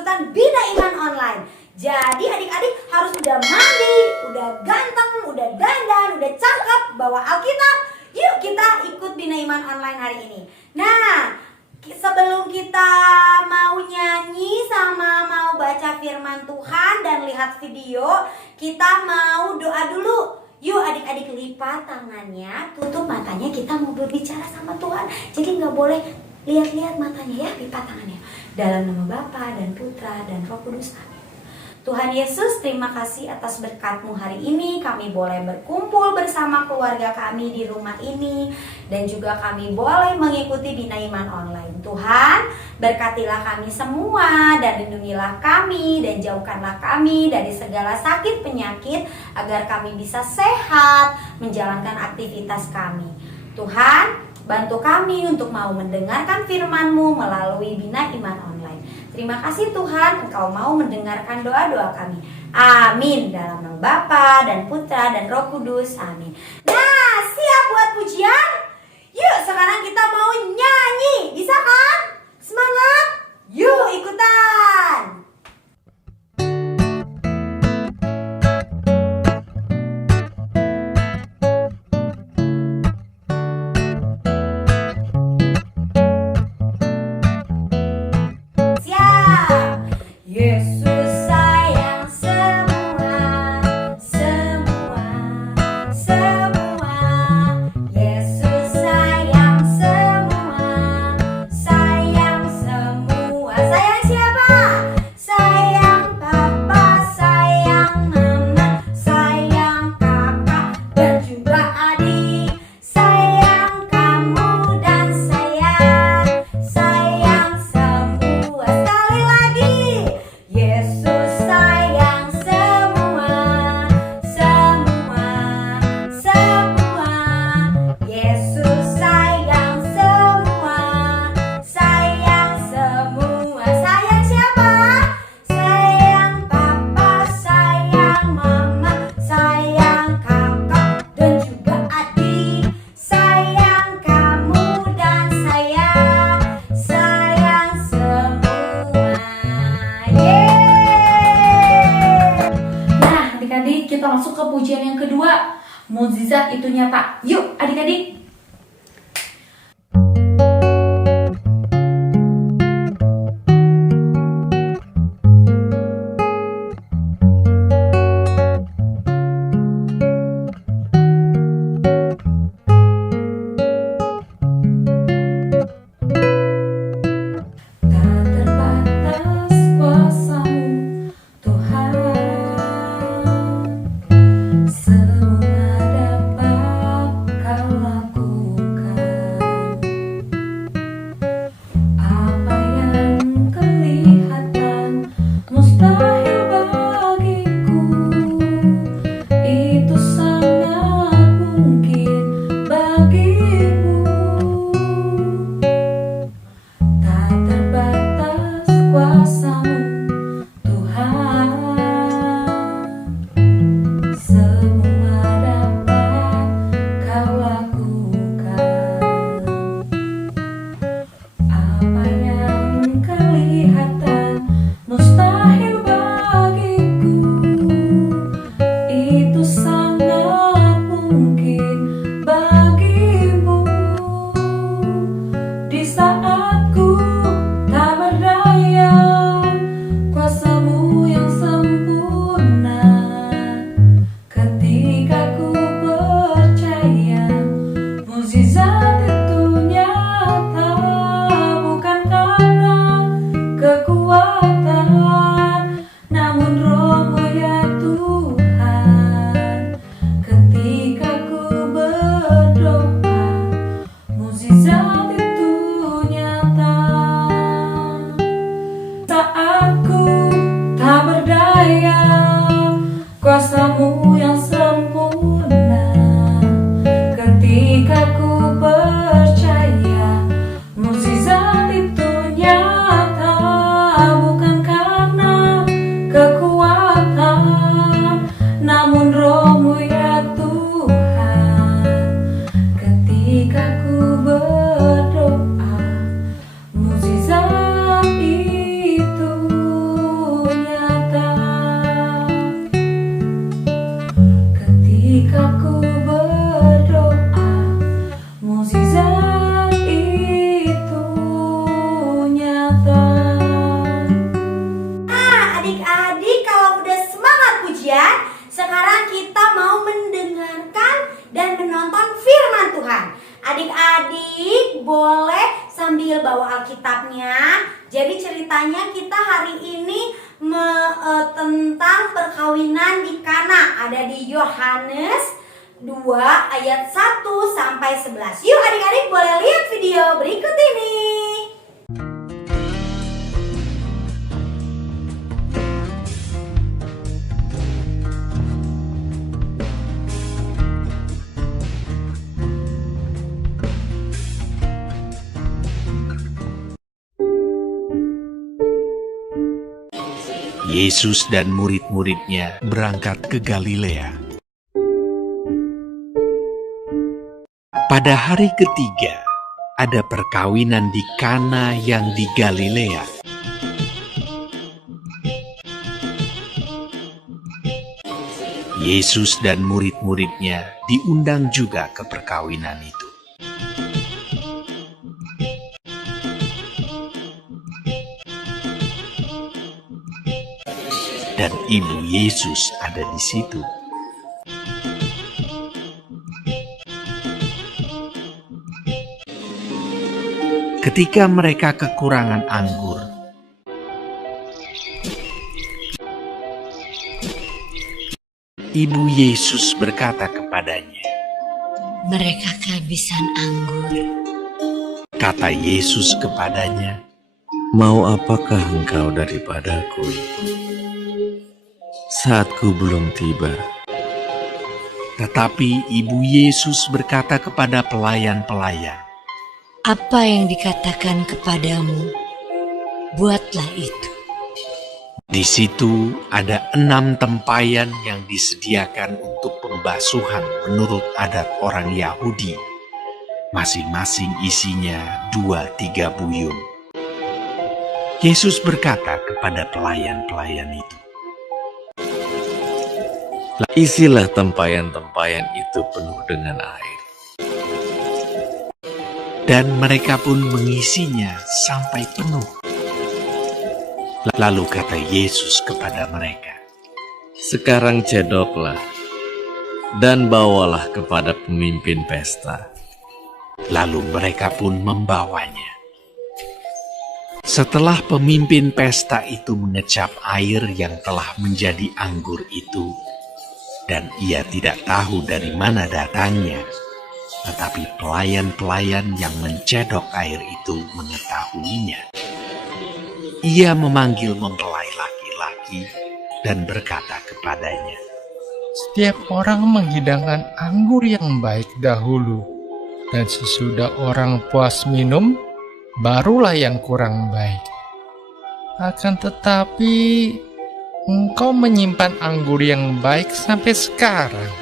ikutan Bina Iman Online. Jadi adik-adik harus udah mandi, udah ganteng, udah dandan, udah cakep, bawa Alkitab. Yuk kita ikut Bina Iman Online hari ini. Nah, sebelum kita mau nyanyi sama mau baca firman Tuhan dan lihat video, kita mau doa dulu. Yuk adik-adik lipat tangannya, tutup matanya, kita mau berbicara sama Tuhan. Jadi gak boleh lihat-lihat matanya ya, lipat tangannya. Dalam nama Bapa dan Putra dan Roh Kudus, amin. Tuhan Yesus, terima kasih atas berkat-Mu hari ini. Kami boleh berkumpul bersama keluarga kami di rumah ini. Dan juga kami boleh mengikuti Bina Iman Online. Tuhan, berkatilah kami semua dan lindungilah kami dan jauhkanlah kami dari segala sakit penyakit agar kami bisa sehat menjalankan aktivitas kami. Tuhan, bantu kami untuk mau mendengarkan firman-Mu melalui Bina Iman Online. Terima kasih Tuhan, Engkau mau mendengarkan doa-doa kami. Amin. Dalam nama Bapa dan Putra dan Roh Kudus, amin. Nah, siap buat pujian? Yuk, sekarang kita mau nyanyi. Bisa kan? Semangat? Yuk ikutan. Yesus sayang semua, semua, semua. Yesus sayang semua, sayang semua. Sayang siapa? Sayang papa, sayang mama, sayang kakak dan juga adik. Sayang kamu dan saya, sayang semua. Sekali lagi. Yesus sayang semua, semua, semua. Yesus sayang semua, sayang semua. Sayang siapa? Sayang papa, sayang mama, sayang kakak dan juga adik. Sayang kamu dan saya, sayang semua. Nah, adik-adik, kita masuk ke pujian yang kedua. Mukjizat itu nyata. Yuk, adik-adik. Tak terbatas kuasa-Mu, Tuhan. Semua dapat Kau lakukan. Jadi ceritanya kita hari ini tentang perkawinan di Kana. Ada di Yohanes 2 ayat 1 sampai 11. Yuk adik-adik boleh lihat video berikut ini. Yesus dan murid-muridnya berangkat ke Galilea. Pada hari ketiga, ada perkawinan di Kana yang di Galilea. Yesus dan murid-muridnya diundang juga ke perkawinan itu. Dan ibu Yesus ada di situ. Ketika mereka kekurangan anggur, ibu Yesus berkata kepadanya, "Mereka kehabisan anggur." kata Yesus kepadanya, "Mau apakah engkau daripadaku? Saatku belum tiba." Tetapi ibu Yesus berkata kepada pelayan-pelayan, Apa yang dikatakan kepadamu, buatlah itu. di situ ada 6 tempayan yang disediakan untuk pembasuhan menurut adat orang Yahudi. Masing-masing isinya 2-3 buyung. Yesus berkata kepada pelayan-pelayan itu, Isilah tempayan-tempayan itu penuh dengan air. dan mereka pun mengisinya sampai penuh. Lalu kata Yesus kepada mereka, Sekarang cedoklah dan bawalah kepada pemimpin pesta. lalu mereka pun membawanya. Setelah pemimpin pesta itu mengecap air yang telah menjadi anggur itu, dan ia tidak tahu dari mana datangnya, tetapi pelayan-pelayan yang mencedok air itu mengetahuinya. Ia memanggil mempelai laki-laki dan berkata kepadanya, Setiap orang menghidangkan anggur yang baik dahulu, dan sesudah orang puas minum, barulah yang kurang baik. Akan tetapi, engkau menyimpan anggur yang baik sampai sekarang.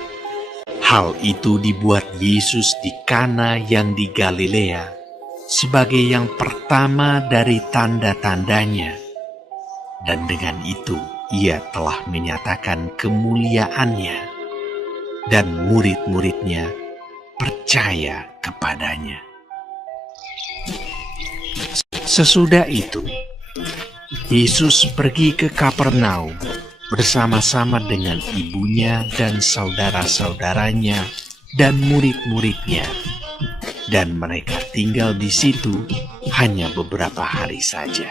hal itu dibuat Yesus di Kana yang di Galilea sebagai yang pertama dari tanda-tandanya. Dan dengan itu ia telah menyatakan kemuliaannya, dan murid-muridnya percaya kepadanya. Sesudah itu, Yesus pergi ke Kapernaum bersama-sama dengan ibunya dan saudara-saudaranya dan murid-muridnya, dan mereka tinggal di situ hanya beberapa hari saja.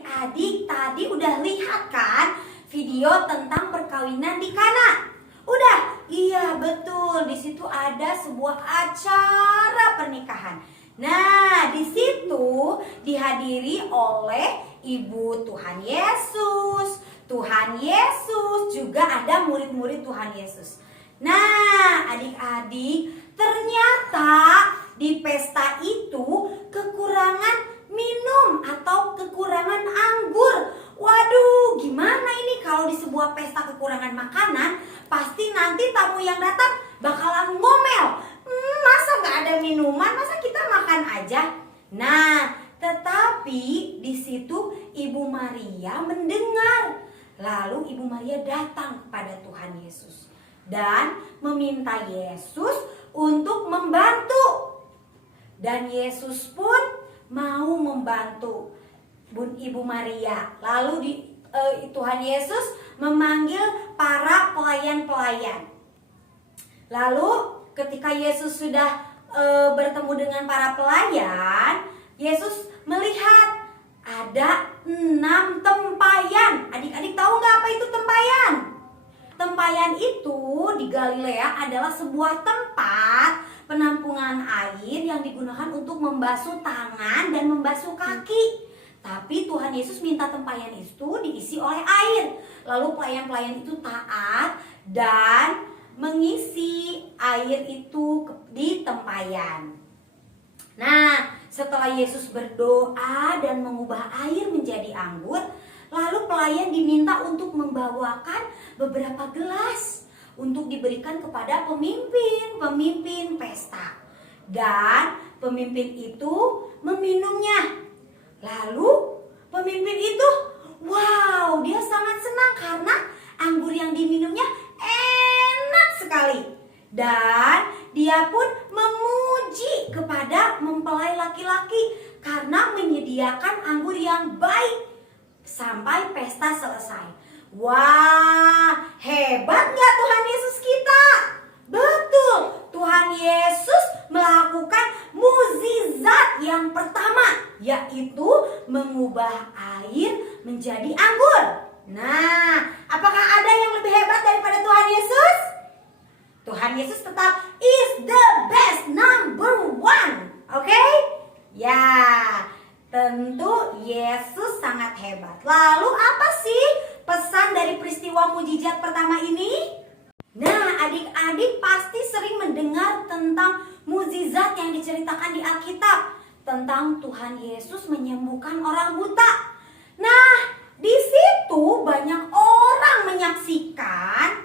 Adik tadi udah lihat kan video tentang perkawinan di Kana? Udah? Iya betul. Di situ ada sebuah acara pernikahan. Nah, di situ dihadiri oleh Ibu Tuhan Yesus. Tuhan Yesus juga ada murid-murid Tuhan Yesus. Nah, adik-adik, ternyata di pesta itu kekurangan minum atau kekurangan anggur. Waduh, gimana ini kalau di sebuah pesta kekurangan makanan, pasti nanti tamu yang datang bakalan ngomel. Masa nggak ada minuman? Masa kita makan aja? Nah, tetapi di situ Ibu Maria mendengar. Lalu Ibu Maria datang kepada Tuhan Yesus dan meminta Yesus untuk membantu. Dan Yesus pun mau membantu Ibu Maria. Lalu Tuhan Yesus memanggil para pelayan-pelayan. Lalu ketika Yesus sudah bertemu dengan para pelayan, Yesus melihat ada 6 tempayan. Adik-adik tahu nggak apa itu tempayan? Tempayan itu di Galilea adalah sebuah tempat penampungan air yang digunakan untuk membasuh tangan dan membasuh kaki. Tapi Tuhan Yesus minta tempayan itu diisi oleh air. Lalu pelayan-pelayan itu taat dan mengisi air itu di tempayan. Nah, setelah Yesus berdoa dan mengubah air menjadi anggur, lalu pelayan diminta untuk membawakan beberapa gelas untuk diberikan kepada pemimpin pesta. Dan pemimpin itu meminumnya. Lalu pemimpin itu, wow, dia sangat senang karena anggur yang diminumnya enak sekali. Dan dia pun memuji kepada mempelai laki-laki karena menyediakan anggur yang baik sampai pesta selesai. Wah, hebat gak Tuhan Yesus kita? Betul, Tuhan Yesus melakukan mukjizat yang pertama, yaitu mengubah air menjadi anggur. Nah, apakah ada yang lebih hebat daripada Tuhan Yesus? Tuhan Yesus tetap is the best, number one. Oke? Ya, tentu Yesus sangat hebat. Lalu apa sih pesan dari peristiwa mukjizat pertama ini? Nah, adik-adik pasti sering mendengar tentang mukjizat yang diceritakan di Alkitab, tentang Tuhan Yesus menyembuhkan orang buta. Nah, di situ banyak orang menyaksikan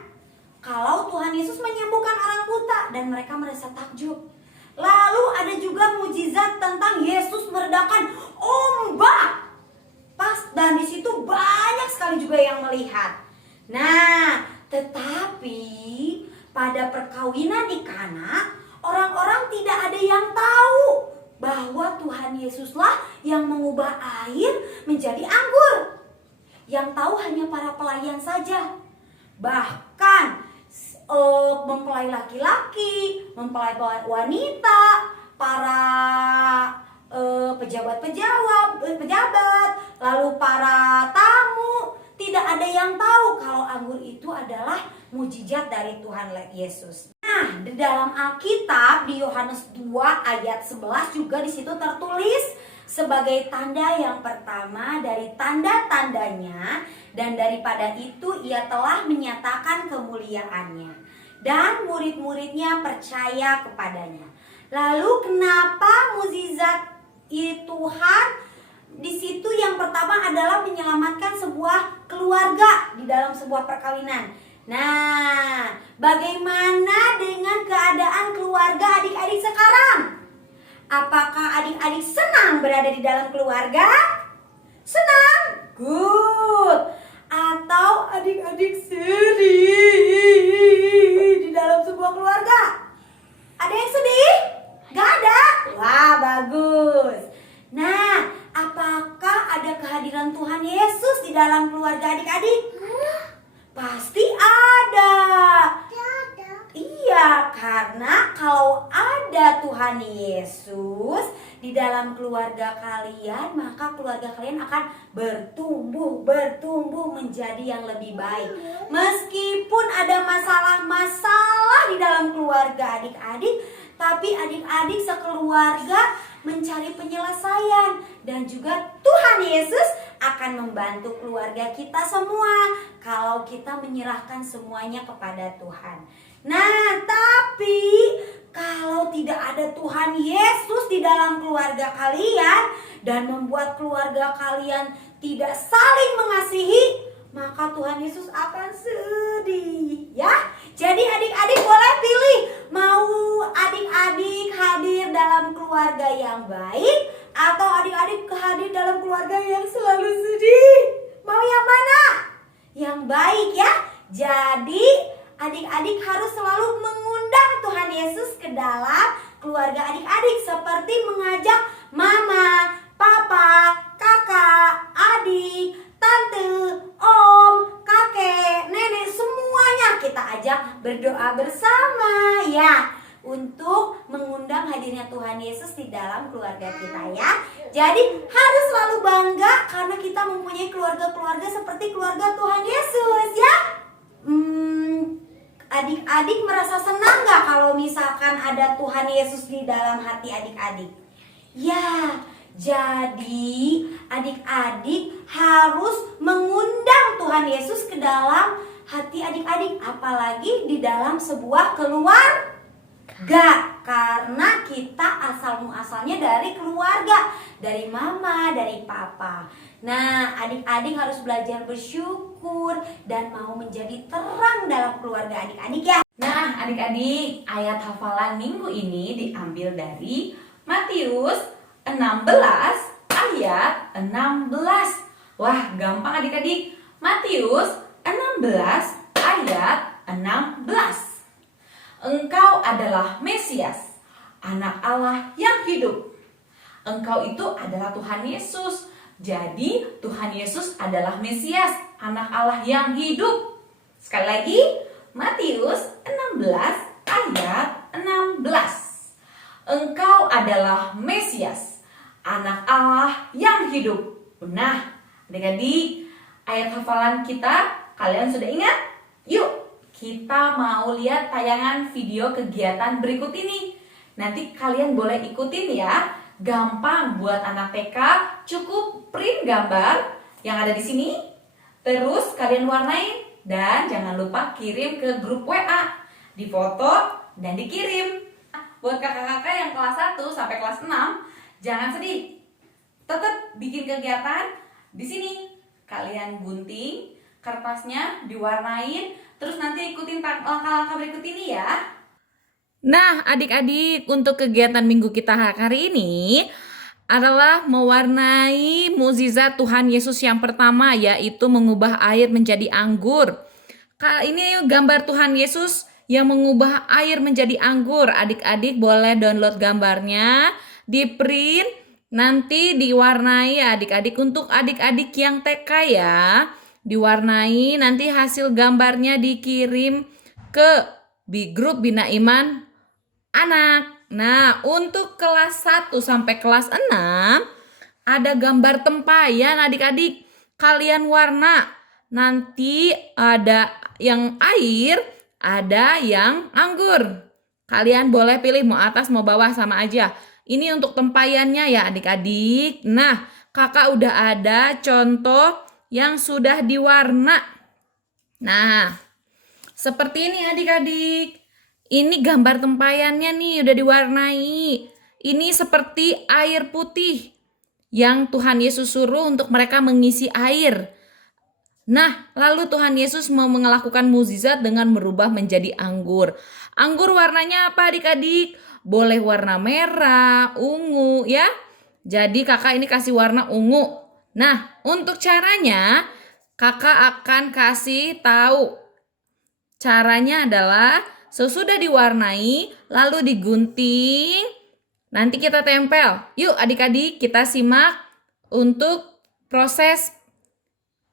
kalau Tuhan Yesus menyembuhkan orang buta dan mereka merasa takjub. Lalu ada juga mukjizat tentang Yesus meredakan ombak. Dan di situ banyak sekali juga yang melihat. Nah, tetapi pada perkawinan di Kana, orang-orang tidak ada yang tahu bahwa Tuhan Yesuslah yang mengubah air menjadi anggur. Yang tahu hanya para pelayan saja. Bahkan mempelai laki-laki, mempelai wanita, para pejabat, lalu para tamu, tidak ada yang tahu kalau anggur itu adalah mukjizat dari Tuhan Yesus. Nah, di dalam Alkitab di Yohanes 2 ayat 11 juga di situ tertulis sebagai tanda yang pertama dari tanda-tandanya, dan daripada itu ia telah menyatakan kemuliaannya dan murid-muridnya percaya kepadanya. Lalu kenapa mukjizat Tuhan di situ yang pertama adalah menyelamatkan sebuah keluarga di dalam sebuah perkawinan. Nah, bagaimana dengan keadaan keluarga adik-adik sekarang? Apakah adik-adik senang berada di dalam keluarga? Senang? Good. Atau adik-adik sedih di dalam sebuah keluarga? Ada yang sedih? Gak ada? Wah, bagus. Nah, apakah ada kehadiran Tuhan Yesus di dalam keluarga adik-adik? Pasti ada. Iya, karena kalau ada Tuhan Yesus di dalam keluarga kalian, maka keluarga kalian akan bertumbuh menjadi yang lebih baik. Meskipun ada masalah-masalah di dalam keluarga adik-adik, tapi adik-adik sekeluarga mencari penyelesaian, dan juga Tuhan Yesus akan membantu keluarga kita semua kalau kita menyerahkan semuanya kepada Tuhan. Nah, tapi kalau tidak ada Tuhan Yesus di dalam keluarga kalian dan membuat keluarga kalian tidak saling mengasihi, maka Tuhan Yesus akan sedih, ya. Jadi adik-adik boleh pilih, mau adik-adik hadir dalam keluarga yang baik atau adik-adik hadir dalam keluarga yang selalu sedih. Mau yang mana? Yang baik, ya. Jadi adik-adik harus selalu mengundang Tuhan Yesus ke dalam keluarga adik-adik, seperti mengajak mama, papa, kakak, adik, tante, om, kakek, kita ajak berdoa bersama ya, untuk mengundang hadirnya Tuhan Yesus di dalam keluarga kita ya. Jadi harus selalu bangga karena kita mempunyai keluarga-keluarga seperti keluarga Tuhan Yesus ya. Adik-adik merasa senang gak kalau misalkan ada Tuhan Yesus di dalam hati adik-adik? Ya, jadi adik-adik harus mengundang Tuhan Yesus ke dalam hati adik-adik, apalagi di dalam sebuah keluarga. Karena kita asal-muasalnya dari keluarga, dari mama, dari papa. Nah, adik-adik harus belajar bersyukur dan mau menjadi terang dalam keluarga adik-adik ya. Nah, adik-adik, ayat hafalan minggu ini diambil dari Matius 16 ayat 16. Wah, gampang adik-adik. Matius 16 ayat 16. Engkau adalah Mesias, anak Allah yang hidup. Engkau itu adalah Tuhan Yesus. Jadi Tuhan Yesus adalah Mesias, anak Allah yang hidup. Sekali lagi, Matius 16 ayat 16. Engkau adalah Mesias, anak Allah yang hidup. Nah, adik-adik, ayat hafalan kita kalian sudah ingat? Yuk, kita mau lihat tayangan video kegiatan berikut ini. Nanti kalian boleh ikutin ya. Gampang buat anak TK, cukup print gambar yang ada di sini. Terus kalian warnain dan jangan lupa kirim ke grup WA. Difoto dan dikirim. Buat kakak-kakak yang kelas 1 sampai kelas 6, jangan sedih. Tetap bikin kegiatan di sini. Kalian gunting kertasnya, diwarnain, terus nanti ikutin langkah-langkah berikut ini ya. Nah, adik-adik, untuk kegiatan minggu kita hari ini adalah mewarnai mukjizat Tuhan Yesus yang pertama, yaitu mengubah air menjadi anggur. Ini gambar Tuhan Yesus yang mengubah air menjadi anggur. Adik-adik boleh download gambarnya, di print, nanti diwarnai adik-adik. Untuk adik-adik yang TK ya, diwarnai, nanti hasil gambarnya dikirim ke grup Bina Iman Anak. Nah, untuk kelas 1 sampai kelas 6 ada gambar tempayan adik-adik. Kalian warna. Nanti ada yang air, ada yang anggur. Kalian boleh pilih mau atas mau bawah sama aja. Ini untuk tempayannya ya adik-adik. Nah, kakak udah ada contoh yang sudah diwarna. Nah, seperti ini adik-adik. Ini gambar tempayannya nih udah diwarnai. Ini seperti air putih yang Tuhan Yesus suruh untuk mereka mengisi air. Nah, lalu Tuhan Yesus mau melakukan mukjizat dengan merubah menjadi anggur. Anggur warnanya apa adik-adik? Boleh warna merah, ungu ya. Jadi kakak ini kasih warna ungu. Nah, untuk caranya kakak akan kasih tahu. Caranya adalah sesudah diwarnai, lalu digunting, nanti kita tempel. Yuk adik-adik kita simak untuk proses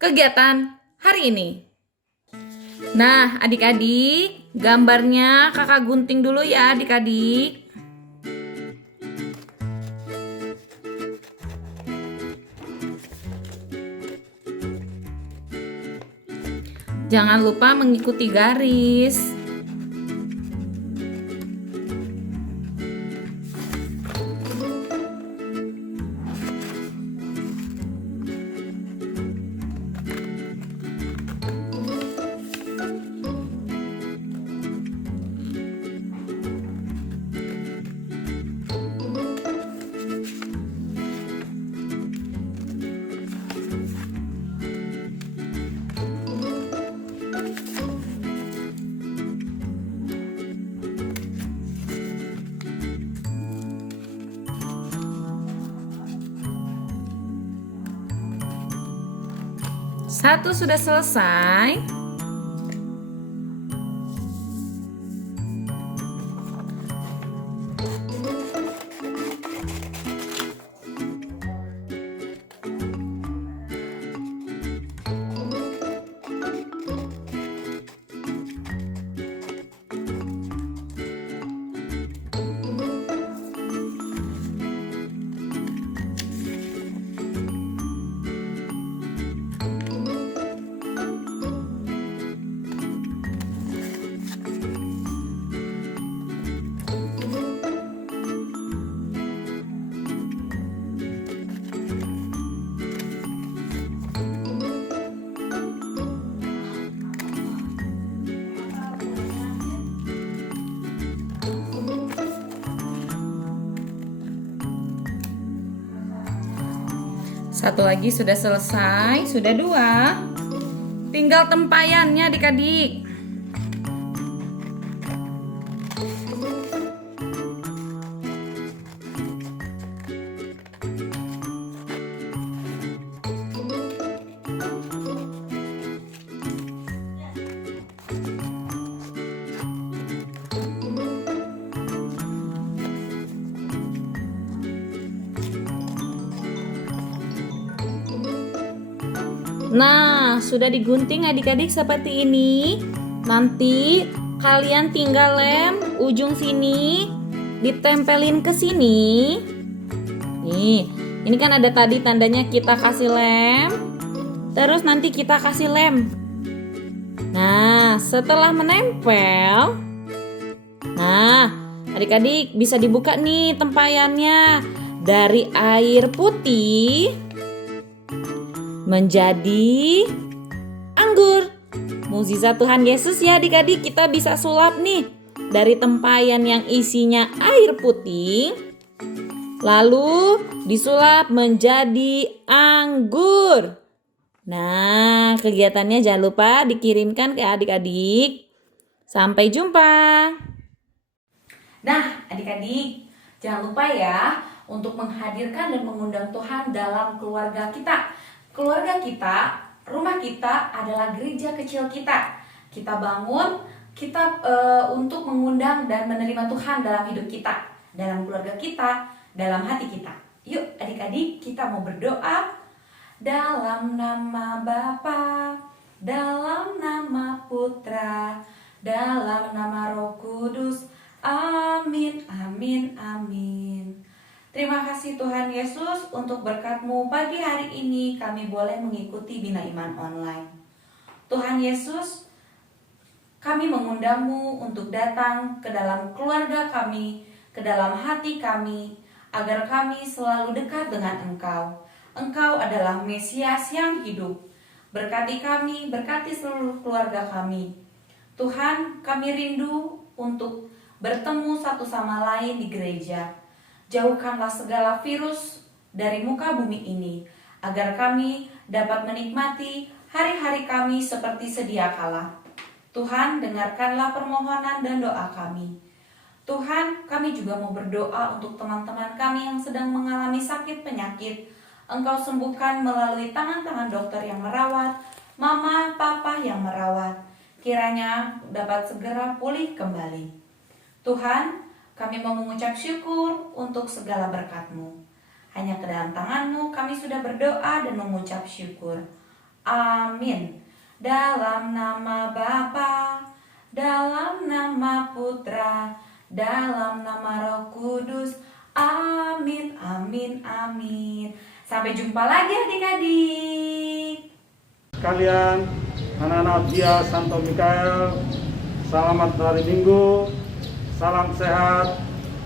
kegiatan hari ini. Nah adik-adik, gambarnya kakak gunting dulu ya adik-adik. Jangan lupa mengikuti garis. Satu sudah selesai. Satu lagi sudah selesai, sudah 2. Tinggal tempayannya adik-adik. Nah, sudah digunting adik-adik seperti ini. Nanti kalian tinggal lem ujung sini, ditempelin ke sini. Nih, ini kan ada tadi tandanya kita kasih lem. Terus nanti kita kasih lem. Nah, setelah menempel, nah, adik-adik bisa dibuka nih tempayannya. Dari air putih menjadi anggur. Mukjizat Tuhan Yesus ya adik-adik, kita bisa sulap nih dari tempayan yang isinya air putih, lalu disulap menjadi anggur. Nah, kegiatannya jangan lupa dikirimkan ke adik-adik. Sampai jumpa. Nah, adik-adik, jangan lupa ya untuk menghadirkan dan mengundang Tuhan dalam keluarga kita. Keluarga kita, rumah kita adalah gereja kecil kita. Kita bangun, kita untuk mengundang dan menerima Tuhan dalam hidup kita, dalam keluarga kita, dalam hati kita. Yuk adik-adik, kita mau berdoa. Dalam nama Bapa, dalam nama Putra, dalam nama Roh Kudus. Amin, amin, amin. Terima kasih Tuhan Yesus untuk berkat-Mu pagi hari ini kami boleh mengikuti Bina Iman Online. Tuhan Yesus, kami mengundang-Mu untuk datang ke dalam keluarga kami, ke dalam hati kami, agar kami selalu dekat dengan Engkau. Engkau adalah Mesias yang hidup. Berkati kami, berkati seluruh keluarga kami. Tuhan, kami rindu untuk bertemu satu sama lain di gereja. Jauhkanlah segala virus dari muka bumi ini, agar kami dapat menikmati hari-hari kami seperti sedia kala. Tuhan, dengarkanlah permohonan dan doa kami. Tuhan, kami juga mau berdoa untuk teman-teman kami yang sedang mengalami sakit penyakit. Engkau sembuhkan melalui tangan-tangan dokter yang merawat, mama, papa yang merawat. Kiranya dapat segera pulih kembali. Tuhan, kami mau mengucap syukur untuk segala berkat-Mu. Hanya ke dalam tangan-Mu kami sudah berdoa dan mengucap syukur. Amin. Dalam nama Bapa, dalam nama Putra, dalam nama Roh Kudus. Amin, amin, amin. Sampai jumpa lagi adik-adik. Sekalian, anak-anak Dia Santo Mikael, selamat hari Minggu. Salam sehat,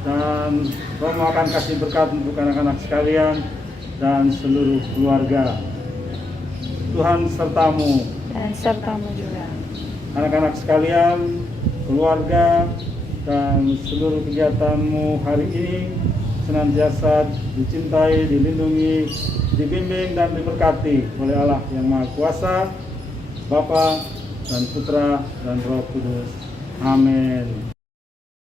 dan Romo akan kasih berkat untuk anak-anak sekalian dan seluruh keluarga. Tuhan sertamu. Dan sertamu juga. Anak-anak sekalian, keluarga, dan seluruh kegiatanmu hari ini senantiasa dicintai, dilindungi, dibimbing, dan diberkati oleh Allah yang Maha Kuasa, Bapa dan Putra dan Roh Kudus. Amin.